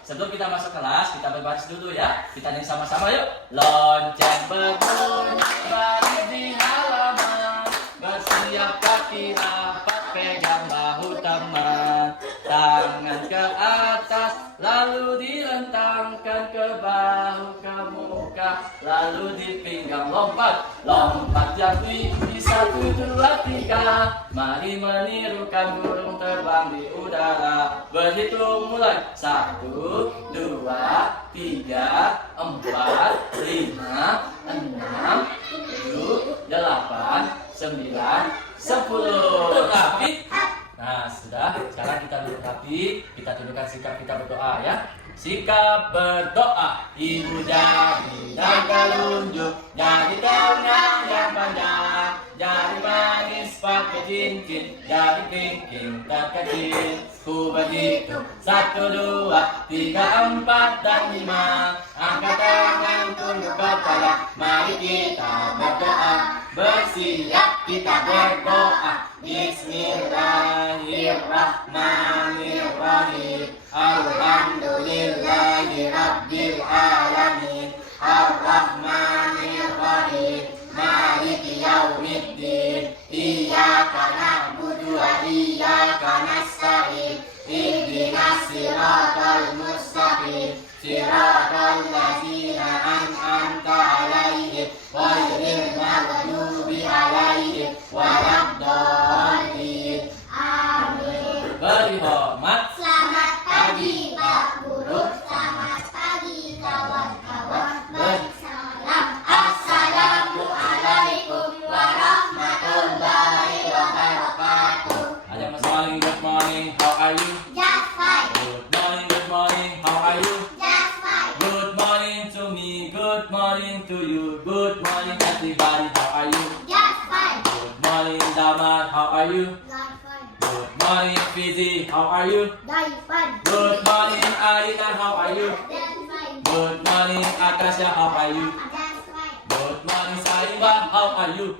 Sebelum kita masuk kelas, kita berbaris dulu ya. Kita nyanyi sama-sama yuk. Lonceng berbunyi di halaman, bersiap kaki rapat, pegang bahu teman. Tangan ke atas, lalu direntangkan ke bahu, ke muka, lalu di pinggang. Lompat, lompat jatuh di 1, 2, 3. Mari menirukan burung terbang di udara. Berhitung mulai. 1, 2, 3, 4, 5, 6, 7, 8, 9, 10. Rapi. Nah, sudah. Sekarang kita duduk rapi. Kita tunjukkan sikap kita berdoa ya. Sikap berdoa. Ibu jari dan telunjuk, jari tengah yang panjang, jari manis pakai cincin, jari kelingking terkecil. Ku berhitung 1, 2, 3, 4, dan 5. Angkat tangan, tunduk kepala. Mari kita berdoa. Bersiap kita berdoa. Bismillahirrahmanirrahim. Alhamdulillahi rabbil alamin. Ar-Rahmanir-Rahim. Maliki yaumiddin. Iyyaka na'budu wa iyyaka nasta'in. Ihdinas siratal mustaqim. Siratal ladzina an'amta 'alaihim ghairil maghdubi 'alaihim waladdallin. Amin. Beri hormat. Selamat pagi Pak Guru, selamat pagi kawan-kawan. Beri salam. Assalamualaikum warahmatullahi wabarakatuh. Ada Mas Morning, good morning, how are you? Just fine. Good morning, how are you? Just fine. Good morning to me, good morning to you, good morning everybody, how are you? Just fine. Good morning Damar, how are you? Not fine. Good morning Fizi, how are you? Die fine. Good morning Arina, how are you? Just fine. Good morning Akasha, how are you? Just fine. Good morning Saiba, how are you?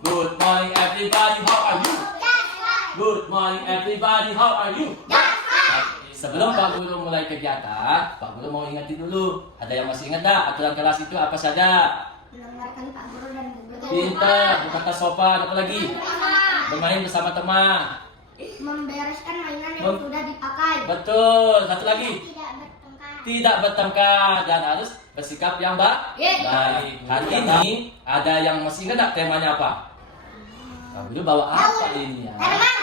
Good morning everybody, how are you? Just fine. Good morning everybody, how are you? Just fine. Sebelum Pak Guru mulai kegiatan, Pak Guru mau ingetin dulu. Ada yang masih ingat dah aturan kelas itu apa saja? Mendengarkan Pak Guru dan guru. Pintar, berkata sopan, apa lagi? Bermain bersama teman. Membereskan mainan yang Mem- sudah dipakai. Betul, satu lagi. Tidak bertengkar. Tidak bertengkar dan harus bersikap yang baik. Hari ini ada yang masih ingat tak temanya apa? Pak Guru bawa apa ini ya?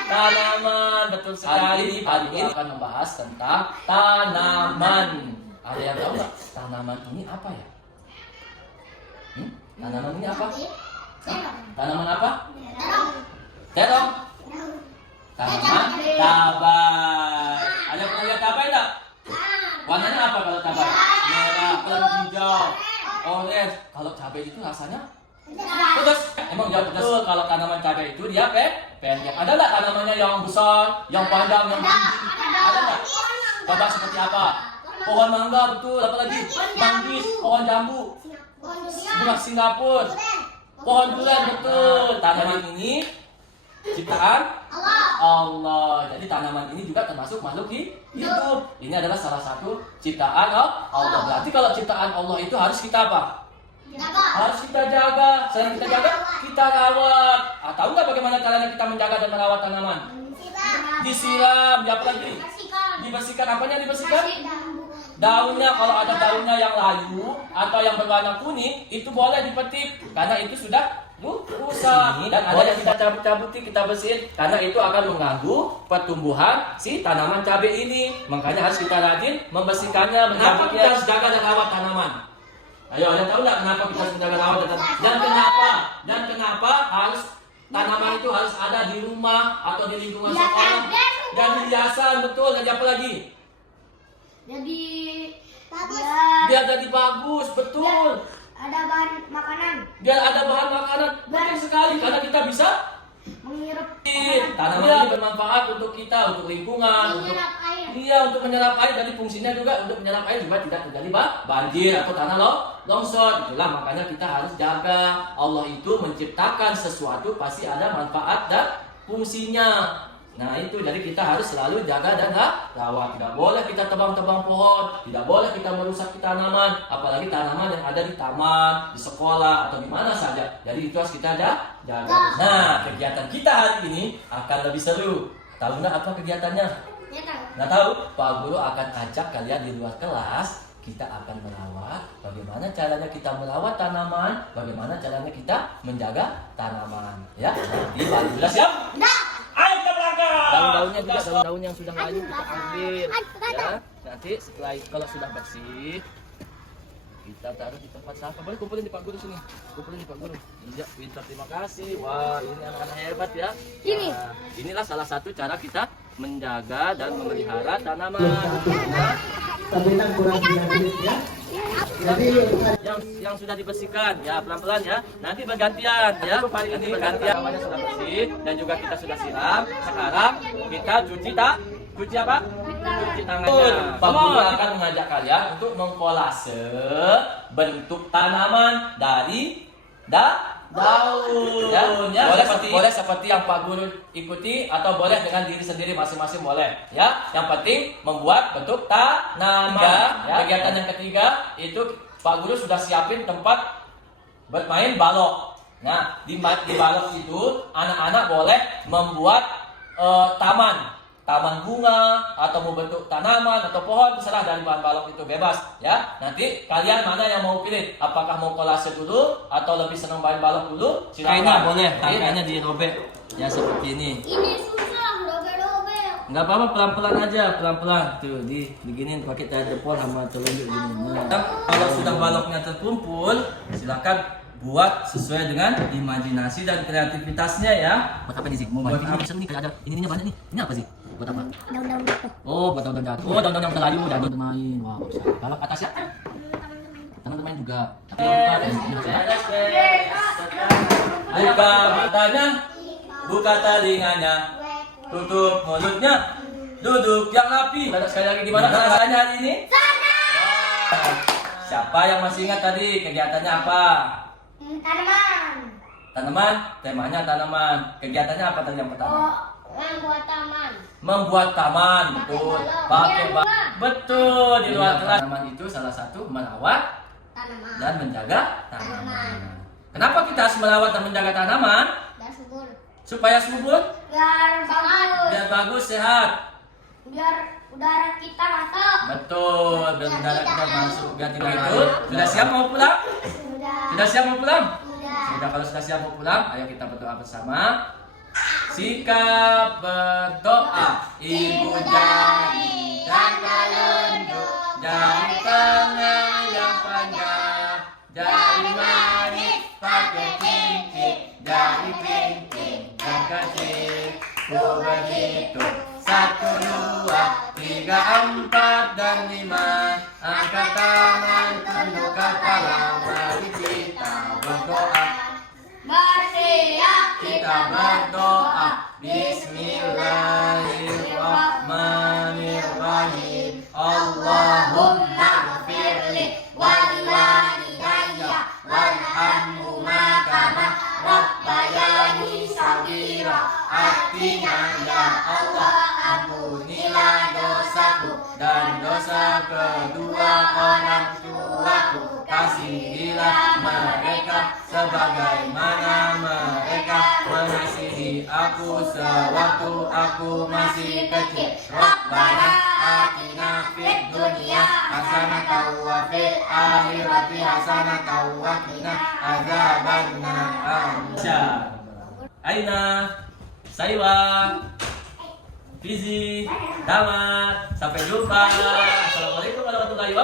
Tanaman, betul sekali. Hari ini akan membahas tentang tanaman. Ada yang tahu nggak tanaman ini apa ya? Tanaman ini apa? Tanaman apa? Terong. Tanaman tabai. Ada yang pernah lihat tabai enggak? Warnanya apa kalau tabai? Merah, hijau, orange. Kalau cabai itu rasanya pedas. Emang dia pedas. Kalau tanaman cabai itu dia pendek. Ada nggak tanamannya yang besar, yang panjang, yang tinggi? Ada nggak? Coba seperti apa? Pohon mangga, betul. Apa lagi? Manggis, pohon jambu, bunga Singapura, pohon durian, betul. Tanaman ini ciptaan Allah. Jadi tanaman ini juga termasuk makhluk hidup. Ini adalah salah satu ciptaan Allah. Berarti kalau ciptaan Allah itu harus kita apa? Harus kita jaga. Selain kita jaga, kita rawat. Tahu nggak bagaimana caranya kita menjaga dan merawat tanaman? Disiram. Apa lagi? Dibersihkan. Apanya dibersihkan? Daunnya. Kalau ada daunnya yang layu atau yang berwarna kuning, itu boleh dipetik karena itu sudah rusak. Dan ada yang kita cabut-cabuti, kita bersihin karena itu akan mengganggu pertumbuhan si tanaman cabai ini. Makanya harus kita rajin membersihkannya, menjaga. Kita harus jaga dan rawat tanaman. Ayo, ada tahu nggak kenapa kita harus menjaga rawat dan kenapa? Dan kenapa harus tanaman itu harus ada di rumah atau di lingkungan sekolah? Dan hiasan, betul. Dan apa lagi? Jadi bagus. Biar jadi bagus, betul. Ada bahan makanan. Biar ada bahan makanan, betul sekali. Karena kita bisa Menghirup Tanaman ini bermanfaat untuk kita, untuk lingkungan, untuk menyerap air. iya, untuk menyerap air. Jadi fungsinya juga untuk menyerap air juga tidak terjadi banjir atau tanah longsor. Itulah makanya kita harus jaga. Allah itu menciptakan sesuatu pasti ada manfaat dan fungsinya. Nah itu, jadi kita harus selalu jaga dan rawat. Tidak boleh kita tebang-tebang pohon, tidak boleh kita merusak tanaman, apalagi tanaman yang ada di taman, di sekolah, atau di mana saja. Jadi itu harus kita jaga. Nah, kegiatan kita hari ini akan lebih seru. Tahu nggak apa kegiatannya? Ya tahu. Nggak tahu? Pak Guru akan ajak kalian di luar kelas. Kita akan merawat. Bagaimana caranya kita merawat tanaman? Bagaimana caranya kita menjaga tanaman? Ya, nanti Pak Guru siap? Ayo kita berangkat. Daun-daunnya juga daun-daun yang sudah layu kita ambil. Ya, nanti setelah kalau sudah bersih kita taruh di tempat sampah. Boleh kumpulin di Pak Guru sini. Kumpulin di Pak Guru. Iya, pintar, terima kasih. Wah, ini anak-anak hebat ya. Ini. Nah, inilah salah satu cara kita menjaga dan memelihara tanaman. Nah, tapi kan kurang sedikit ya. Jadi yang sudah dibersihkan ya pelan-pelan ya. Nanti bergantian ya. Nanti bergantian namanya sudah bersih dan juga kita sudah siram. Sekarang kita cuci apa? Cuci tangannya. Pak Guru akan mengajak kalian untuk mengkolase bentuk tanaman dari daun. Ya, boleh seperti yang Pak Guru ikuti atau boleh dengan diri sendiri masing-masing boleh. Ya, yang penting membuat bentuk tanaman. Ya. Kegiatan yang ketiga itu Pak Guru sudah siapin tempat bermain balok. Nah, di balok itu anak-anak boleh membuat taman bunga atau membentuk tanaman atau pohon, terserah dari bahan balok itu bebas ya. Nanti kalian mana yang mau pilih, apakah mau kolase dulu atau lebih senang main balok dulu? Silakan. Kayaknya boleh, tangkainya dirobek ya seperti ini. Ini susah, robek-robek. Nggak apa-apa, pelan-pelan aja, pelan-pelan tuh diginin pakai tali jempol sama telunjuk gini. Nah, kalau sudah baloknya terkumpul, silakan buat sesuai dengan imajinasi dan kreativitasnya ya. Buat apa nih sih? Mau buat apa? Ini kayak ada ini banyak nih. Ini apa sih? Buat apa? Daun-daun jatuh. Oh, buat daun-daun jatuh. Oh, daun-daun yang terlayu jadi bermain. Wah, bisa. Balok atas ya. Teman-teman juga. Buka matanya, buka telinganya, tutup mulutnya, duduk yang rapi. Sekali lagi gimana rasanya hari ini? Siapa yang masih ingat tadi kegiatannya apa? Tanaman. Tanaman, temanya tanaman. Kegiatannya apa tadi yang pertama? Membuat taman. Membuat taman, betul. Pakai betul di luar kelas. Tanaman itu salah satu merawat Tanaman. dan menjaga tanaman. Kenapa kita harus merawat dan menjaga tanaman? Dan subur. Supaya subur, Biar bagus. biar bagus, sehat. Biar udara kita masuk. Betul, biar udara kita masuk, biar tidak itu. Sudah siap mau pulang? Sudah siap mau pulang? Sudah, kalau sudah siap mau pulang, ayo kita berdoa bersama. Sikap berdoa, ibu jari dan telunjuk, jari tengah yang panjang, jari manis pakai cincin, jari pinggir dan kecil. Ku berhitung 1, 2, 3, 4 dan 5. Angkat tangan, tunduk kepala, mari kita berdoa. Bersiap Kita berdoa. Bismillahirrahmanirrahim. Allahumma ghfirli waliwalidayya warhamhuma kama rabbayani shaghira. Artinya ya Allah, ampunilah dosaku dan dosa kedua orang tuaku. Kasihilah mereka sebagaimana mereka mengasihi aku sewaktu aku masih kecil. Rabbana atina fid dunya hasanatan wa fil akhirati hasanatan wa qina adzabannar. Aina, Saiwa, Fizi, Damat, sampai jumpa. Assalamualaikum warahmatullahi wabarakatuh.